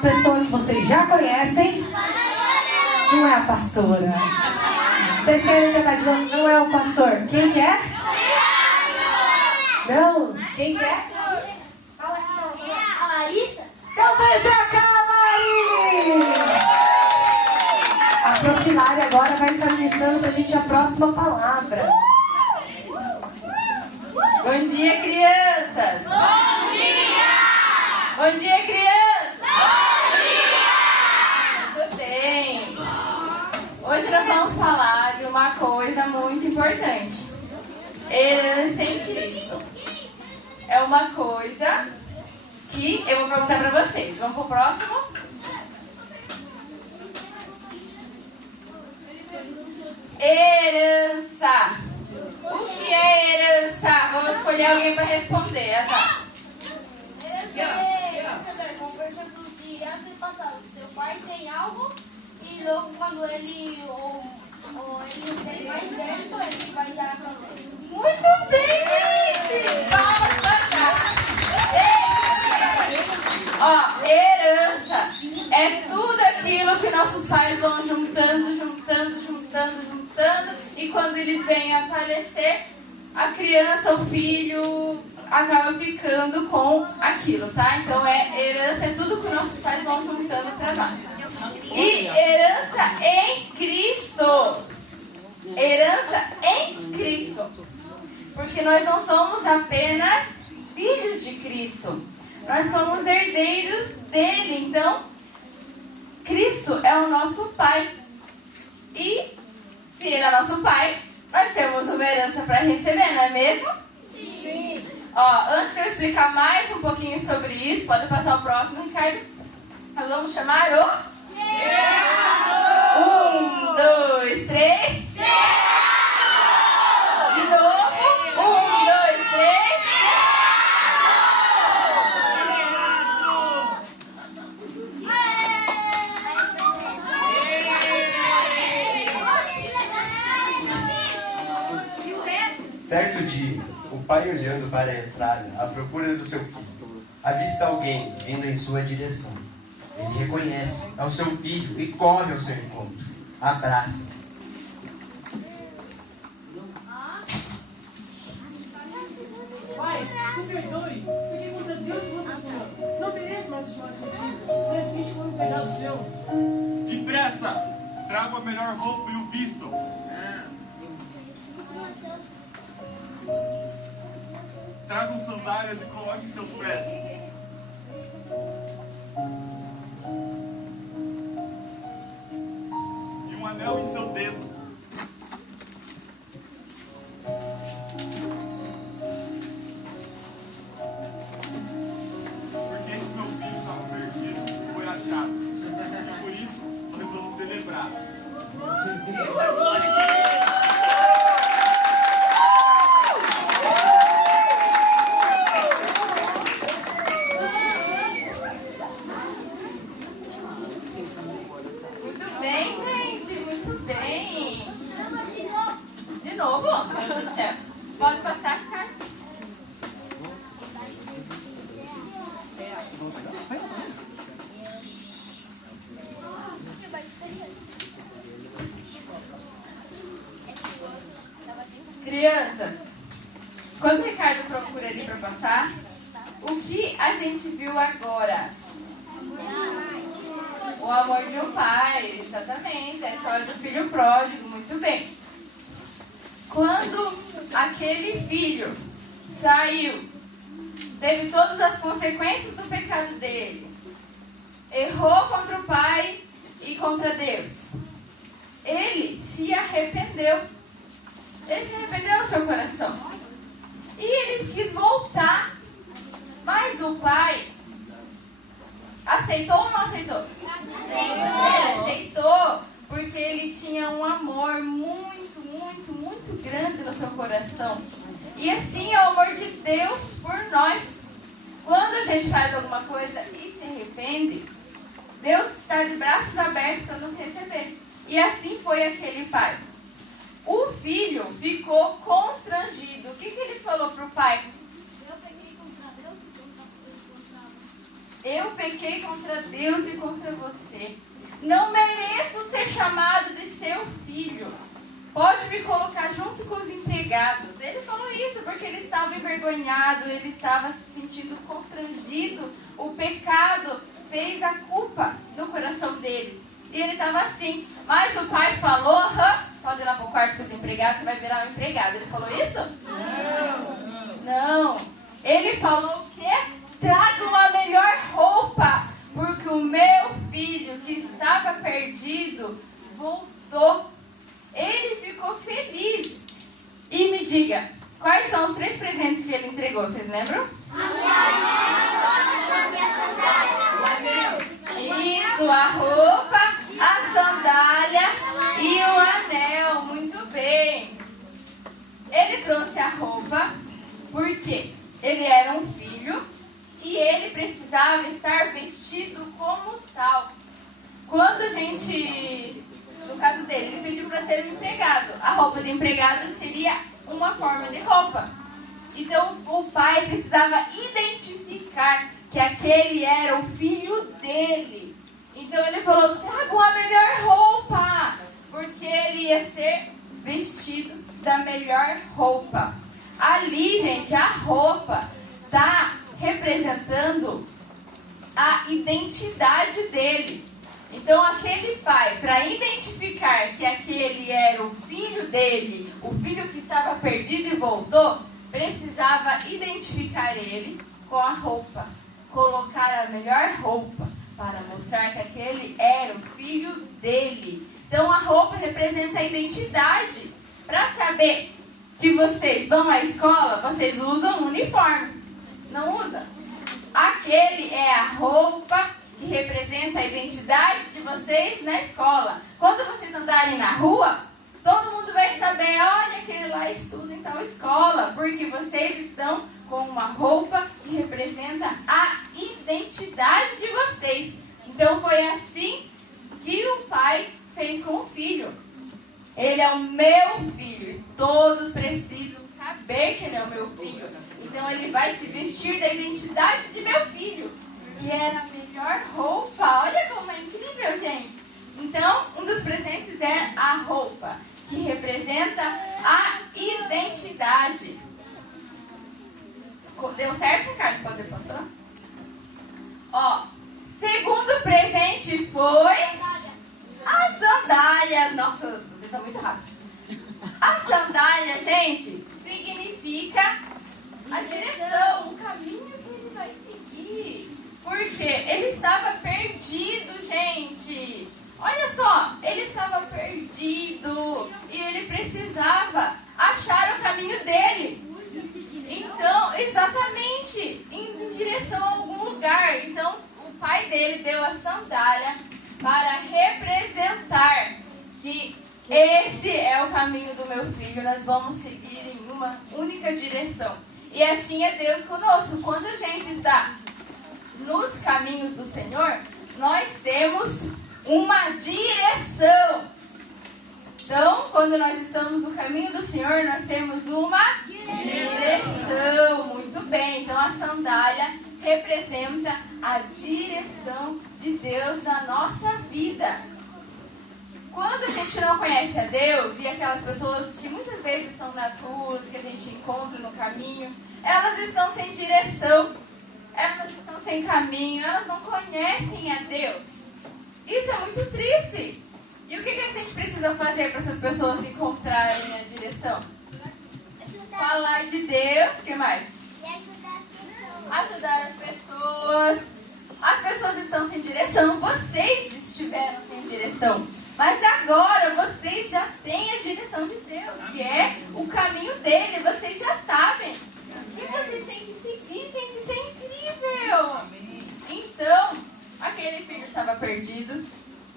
pessoa que vocês já conhecem. Não é a pastora. Vocês querem tentar de novo? Não é o pastor. Quem que é? Não. Quem que é? A Larissa? Então vem pra cá, Lari! A Profilária agora vai estar ministrando pra gente a próxima palavra. Bom dia, crianças! Bom dia! Bom dia, crianças! Bom dia! Tudo bem? Hoje nós vamos falar de uma coisa muito importante. Herança em Cristo. É uma coisa que eu vou perguntar para vocês. Vamos pro próximo? Herança. O que é herança? Vamos escolher alguém para responder. Azar. Receber, como por exemplo, de antepassados. Teu pai tem algo e logo quando ele ou ele tem mais velho, ele vai dar para você. Muito bem, gente! Palmas para cá! Ó, herança é tudo aquilo que nossos pais vão juntando, e quando eles vêm a falecer, a criança, o filho, acaba ficando com aquilo, tá? Então, herança é tudo que nossos pais vão juntando para nós. E herança em Cristo. Herança em Cristo. Porque nós não somos apenas filhos de Cristo. Nós somos herdeiros dele. Então, Cristo é o nosso Pai. E, se ele é nosso Pai, nós temos uma herança para receber, não é mesmo? Sim. Ó, antes de eu explicar mais um pouquinho sobre isso, pode passar o próximo, Ricardo. Nós vamos chamar o... 1, 2, 3. De novo. 1, 2, 3. Certo dia, o pai olhando para a entrada à procura do seu filho, avista alguém vindo em sua direção. Ele reconhece, é o seu filho e corre ao seu encontro. Abraça. Pai, me perdoe. Peguei contra Deus e contra o Senhor. Não mereço mais ser chamado seu filho. Não existe como pegar o seu. Depressa! Traga a melhor roupa e o visto. Tragam sandálias e coloquem seus pés. E um anel em seu dedo. Porque esse meu filho estava perdido e foi achado. E por isso nós vamos celebrar. Eita, glória de Deus! Muito bem, gente. Muito bem. De novo? Meu Deus do céu. Pode passar, Ricardo. Crianças, quando o Ricardo procura ali para passar, o que a gente viu agora? O amor de um pai, exatamente, a história do filho pródigo, muito bem. Quando aquele filho saiu, teve todas as consequências do pecado dele, errou contra o pai e contra Deus, ele se arrependeu. Ele se arrependeu no seu coração. E ele quis voltar. Mas o pai aceitou ou não aceitou? Ele aceitou porque ele tinha um amor muito, muito, muito grande no seu coração. E assim é o amor de Deus por nós. Quando a gente faz alguma coisa e se arrepende, Deus está de braços abertos para nos receber. E assim foi aquele pai. O filho ficou constrangido. O que ele falou para o pai? Eu peguei contra Deus e contra você. Eu pequei contra Deus e contra você. Não mereço ser chamado de seu filho. Pode me colocar junto com os empregados. Ele falou isso porque ele estava envergonhado, ele estava se sentindo constrangido. O pecado fez a culpa no coração dele. E ele estava assim. Mas o pai falou, pode ir lá para o quarto com os empregados, você vai virar um empregado. Ele falou isso? Não. Ele falou o quê? Traga uma melhor roupa, porque o meu filho que estava perdido voltou. Ele ficou feliz. E me diga, quais são os 3 presentes que ele entregou? Vocês lembram? Isso, a roupa, a sandália e o anel. Muito bem. Ele trouxe a roupa porque ele era um filho e ele precisava estar vestido como tal. Quando a gente, no caso dele, ele pediu para ser um empregado. A roupa de empregado seria uma forma de roupa. Então o pai precisava identificar que aquele era o filho dele. Então ele falou, traga uma melhor roupa, porque ele ia ser vestido da melhor roupa. Ali, gente, a roupa está representando a identidade dele. Então aquele pai, para identificar que aquele era o filho dele, o filho que estava perdido e voltou, precisava identificar ele com a roupa, colocar a melhor roupa para mostrar que aquele era o filho dele. Então a roupa representa a identidade. Para saber que vocês vão à escola, vocês usam um uniforme. Não usa? Aquele é a roupa que representa a identidade de vocês na escola. Quando vocês andarem na rua, todo mundo vai saber, olha, aquele lá estuda em tal escola, porque vocês estão com uma roupa que representa a identidade de vocês. Então foi assim que o pai fez com o filho. Ele é o meu filho. Todos precisam saber que ele é o meu filho. Então ele vai se vestir da identidade de meu filho, que era a melhor roupa. Olha como é incrível, gente. Então, um dos presentes é a roupa, que representa a identidade. Deu certo, Ricardo? Pode passar? Ó, segundo presente foi a sandália. Nossa, vocês estão muito rápidos. A sandália, gente, significa a direção, o caminho que ele vai seguir. Porque ele estava perdido, gente. Olha só, ele estava perdido e ele precisava achar o caminho dele. Então, exatamente, indo em direção a algum lugar. Então, o pai dele deu a sandália para representar que esse é o caminho do meu filho. Nós vamos seguir em uma única direção. E assim é Deus conosco. Quando a gente está nos caminhos do Senhor, nós temos uma direção. Então, quando nós estamos no caminho do Senhor, nós temos uma direção. Muito bem. Então, a sandália representa a direção de Deus na nossa vida. Quando a gente não conhece a Deus, e aquelas pessoas que muitas vezes estão nas ruas, que a gente encontra no caminho, elas estão sem direção, elas estão sem caminho, elas não conhecem a Deus. Isso é muito triste. E o que a gente precisa fazer para essas pessoas encontrarem a direção? Falar de Deus, o que mais? Ajudar as pessoas. As pessoas estão sem direção, vocês estiveram sem direção. Mas agora vocês já têm a direção de Deus, que é o caminho dele, vocês já sabem. E vocês têm que seguir, gente, isso é incrível. Então, aquele filho estava perdido,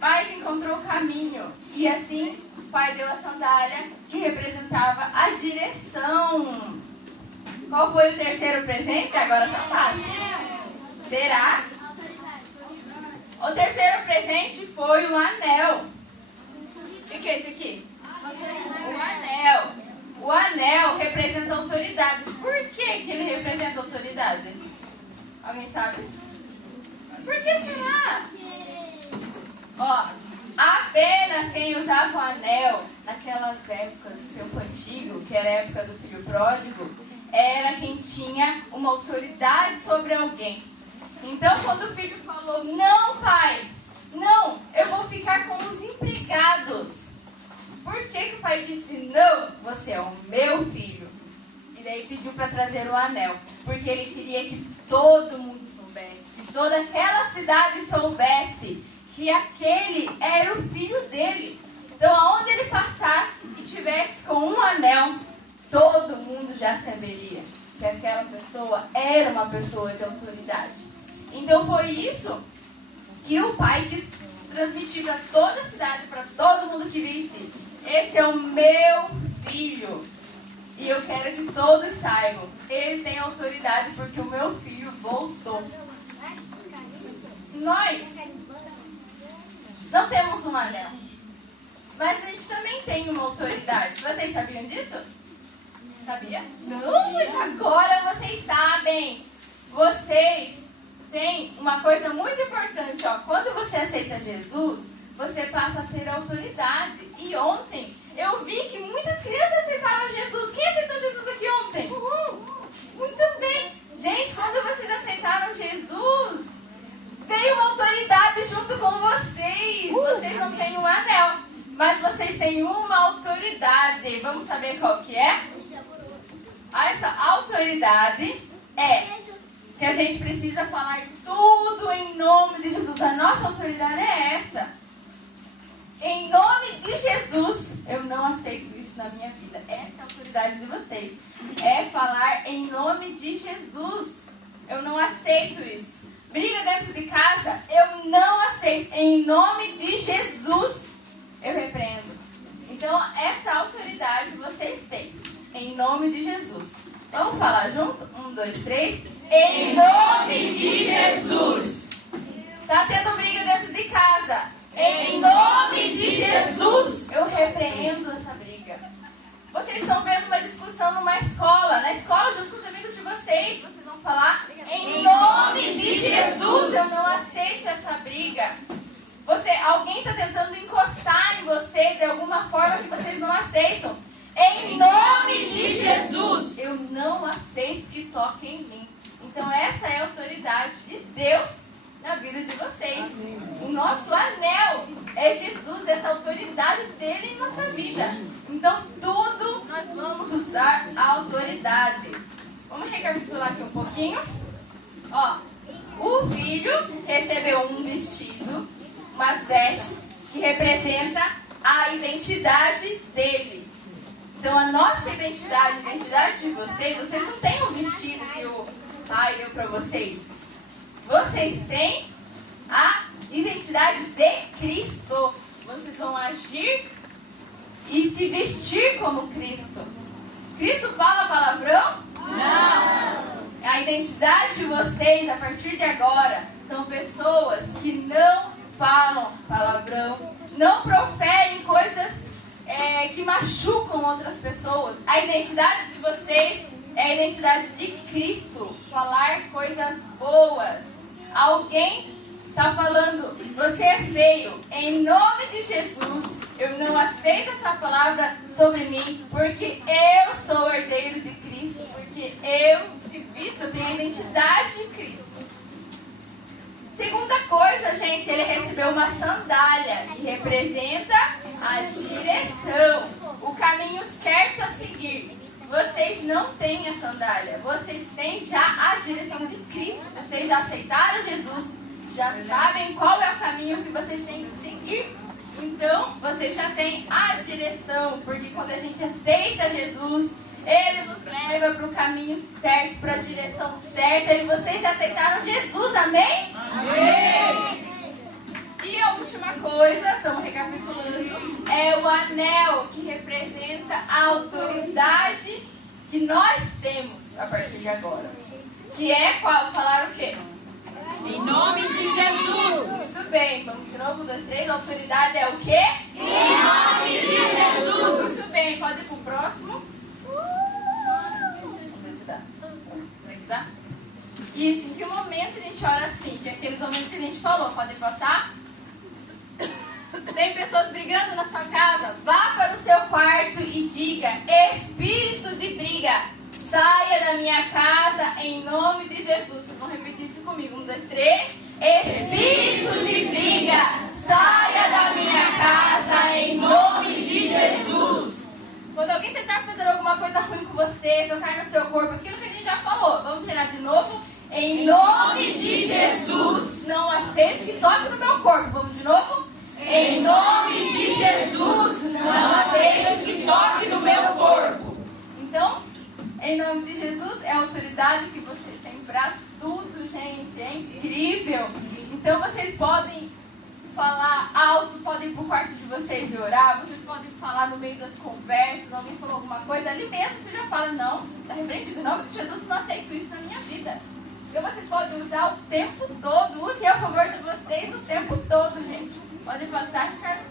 mas encontrou o caminho. E assim, o pai deu a sandália, que representava a direção. Qual foi o terceiro presente? Agora tá fácil. Será? O terceiro presente foi o anel. O que é esse aqui? O anel. O anel representa autoridade. Por que ele representa autoridade? Alguém sabe? Por que será? Ó, apenas quem usava o anel naquelas épocas do tempo antigo, que era a época do filho pródigo, era quem tinha uma autoridade sobre alguém. Então, quando o filho falou, não, pai, não, eu vou ficar com os empregados. Por que o pai disse, não, você é o meu filho? E daí pediu para trazer o anel, porque ele queria que todo mundo soubesse, que toda aquela cidade soubesse que aquele era o filho dele. Então, aonde ele passasse e tivesse com um anel, todo mundo já saberia que aquela pessoa era uma pessoa de autoridade. Então, foi isso que o pai quis transmitir para toda a cidade, para todo mundo que visse. Esse é o meu filho. E eu quero que todos saibam. Ele tem autoridade porque o meu filho voltou. Nós não temos um anel, mas a gente também tem uma autoridade. Vocês sabiam disso? Sabia? Não, mas agora vocês sabem. Vocês têm uma coisa muito importante, ó. Quando você aceita Jesus, você passa a ter autoridade. E ontem eu vi que muitas crianças aceitaram Jesus. Quem aceitou Jesus aqui ontem? Muito bem. Gente, quando vocês aceitaram Jesus, veio uma autoridade junto com vocês. Vocês não têm um anel, mas vocês têm uma autoridade. Vamos saber qual que é? Essa autoridade é que a gente precisa falar tudo em nome de Jesus. A nossa autoridade é essa. Em nome de Jesus, eu não aceito isso na minha vida. Essa é a autoridade de vocês. É falar em nome de Jesus. Eu não aceito isso. Briga dentro de casa, eu não aceito. Em nome de Jesus, eu repreendo. Então, essa autoridade vocês têm. Em nome de Jesus. Vamos falar junto? 1, 2, 3. Em nome de Jesus. Tá tendo briga dentro de casa. Em nome de Jesus, eu repreendo essa briga. Vocês estão vendo uma discussão numa escola. Na escola, junto com os amigos de vocês. Vocês vão falar, em nome de Jesus, eu não aceito essa briga. Alguém está tentando encostar em você de alguma forma que vocês não aceitam. Em nome de Jesus, eu não aceito que toquem em mim. Então essa é a autoridade de Deus na vida de vocês. O nosso anel é Jesus, essa autoridade dele em nossa vida. Então tudo nós vamos usar a autoridade. Vamos recapitular aqui um pouquinho. Ó, o filho recebeu um vestido, umas vestes que representa a identidade dele. Então a nossa identidade, a identidade de vocês não têm um vestido que o pai deu para vocês. Vocês têm a identidade de Cristo. Vocês vão agir e se vestir como Cristo. Cristo fala palavrão? Não! A identidade de vocês, a partir de agora, são pessoas que não falam palavrão, não proferem coisas que machucam outras pessoas. A identidade de vocês é a identidade de Cristo. Falar coisas boas. Alguém está falando, você é feio. Em nome de Jesus, eu não aceito essa palavra sobre mim, porque eu sou herdeiro de Cristo, porque eu, se visto, eu tenho a identidade de Cristo. Segunda coisa, gente, ele recebeu uma sandália, que representa a direção, o caminho certo a seguir. Vocês não têm a sandália, vocês têm já a direção de Cristo. Vocês já aceitaram Jesus, já sabem qual é o caminho que vocês têm que seguir. Então, vocês já têm a direção, porque quando a gente aceita Jesus, Ele nos leva para o caminho certo, para a direção certa. E vocês já aceitaram Jesus, amém? Amém! E a última coisa, estamos recapitulando, é o anel, que representa a autoridade que nós temos a partir de agora. Que é qual? Falar o quê? Em nome de Jesus. Muito bem, vamos de novo, 1, 2, 3. A autoridade é o quê? Em nome de Jesus. Muito bem, pode ir para o próximo. Vamos ver se dá. Será que dá? E assim, que momento a gente ora assim? Que é aqueles momentos que a gente falou. Pode passar? Tem pessoas brigando na sua casa? Vá para o seu quarto e diga: espírito de briga, saia da minha casa em nome de Jesus. Vocês vão repetir isso comigo. 1, 2, 3. Espírito de briga, saia da minha casa em nome de Jesus. Quando alguém tentar fazer alguma coisa ruim com você, tocar no seu corpo, aquilo que a gente já falou, vamos treinar de novo? Em nome de Jesus. Não aceito que toque no meu corpo. Vamos de novo? Em nome de Jesus. Não aceito que toque no meu corpo. Então, em nome de Jesus é a autoridade que vocês têm para tudo, gente. É incrível. Então, vocês podem falar alto, podem ir pro quarto de vocês e orar. Vocês podem falar no meio das conversas. Alguém falou alguma coisa, ali mesmo você já fala: não, está repreendido. Em nome de Jesus, não aceito isso na minha vida. Então, vocês podem usar o tempo todo. Usem a favor de vocês o tempo todo, gente. Pode passar, Ricardo.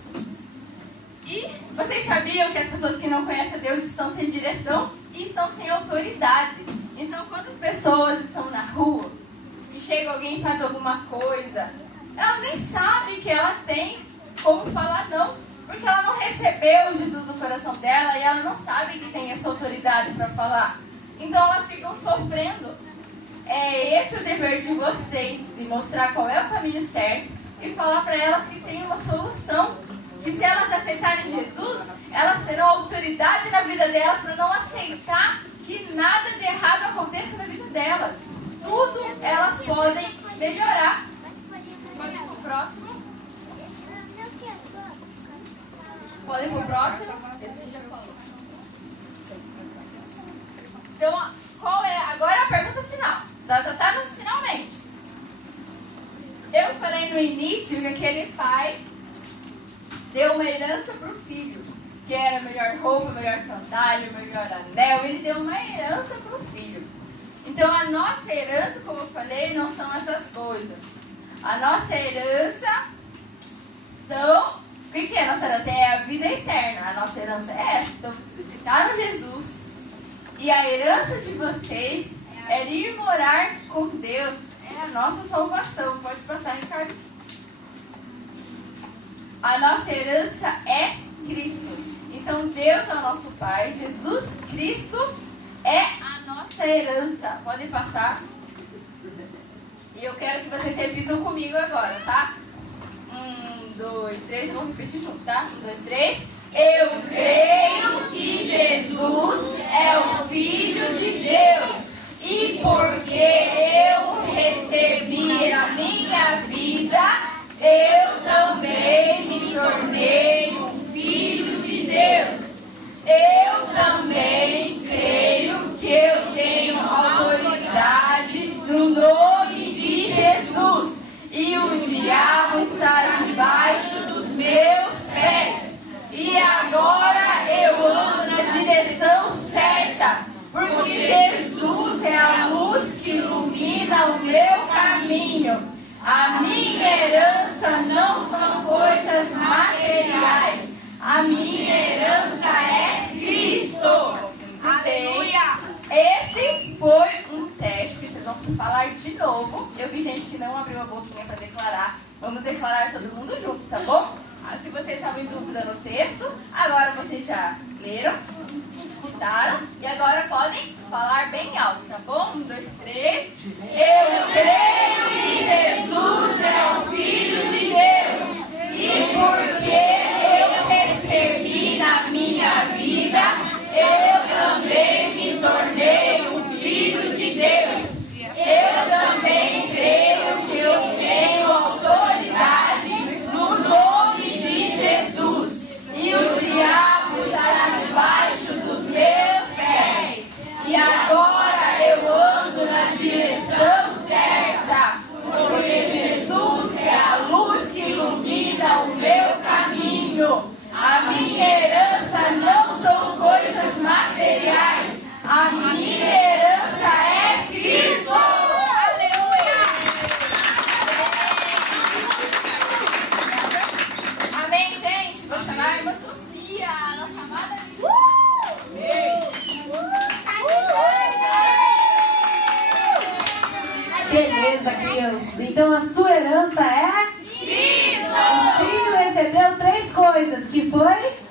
E vocês sabiam que as pessoas que não conhecem a Deus estão sem direção e estão sem autoridade. Então, quando as pessoas estão na rua e chega alguém e faz alguma coisa, ela nem sabe que ela tem como falar não, porque ela não recebeu Jesus no coração dela e ela não sabe que tem essa autoridade para falar. Então, elas ficam sofrendo. É esse o dever de vocês, de mostrar qual é o caminho certo e falar para elas que tem uma solução. Que se elas aceitarem Jesus, elas terão autoridade na vida delas para não aceitar que nada de errado aconteça na vida delas. Tudo elas podem melhorar. Pode ir pro próximo? Pode ir pro próximo? Então, qual é? Agora a pergunta final. Tá nos finalmente. Eu falei no início que aquele pai deu uma herança para o filho, que era melhor roupa, melhor sandália, melhor anel. Ele deu uma herança para o filho. Então, a nossa herança, como eu falei, não são essas coisas. A nossa herança são... O que é a nossa herança? É a vida eterna. A nossa herança é essa. Então, vocês aceitaram Jesus. E a herança de vocês é ir morar com Deus. É a nossa salvação. Pode passar, Ricardo. A nossa herança é Cristo. Então, Deus é o nosso Pai. Jesus Cristo é a nossa herança. Podem passar. E eu quero que vocês repitam comigo agora, tá? 1, 2, 3. Vamos repetir junto, tá? 1, 2, 3. Eu creio que Jesus é o Filho de Deus. E porque eu recebi a minha vida, eu também me tornei um filho de Deus. Eu também creio que eu tenho autoridade no nome de Jesus. E o diabo está debaixo dos meus pés. E agora eu ando na direção certa. Porque Jesus é a luz que ilumina o meu caminho. A minha herança não são coisas materiais. A minha herança é Cristo. Aleluia! Esse foi um teste que vocês vão falar de novo. Eu vi gente que não abriu a boquinha para declarar. Vamos declarar todo mundo junto, tá bom? Se vocês estavam em dúvida no texto, agora vocês já leram, escutaram e agora podem falar bem alto, tá bom? 1, 2, 3. Eu creio que Jesus é o Filho de Deus e porque eu recebi na minha vida, eu também me tornei um Filho de Deus. Eu também creio que eu tenho autoridade no nome de Jesus. E o diabo está debaixo dos meus pés. E agora eu ando na direção certa. Porque Jesus foi?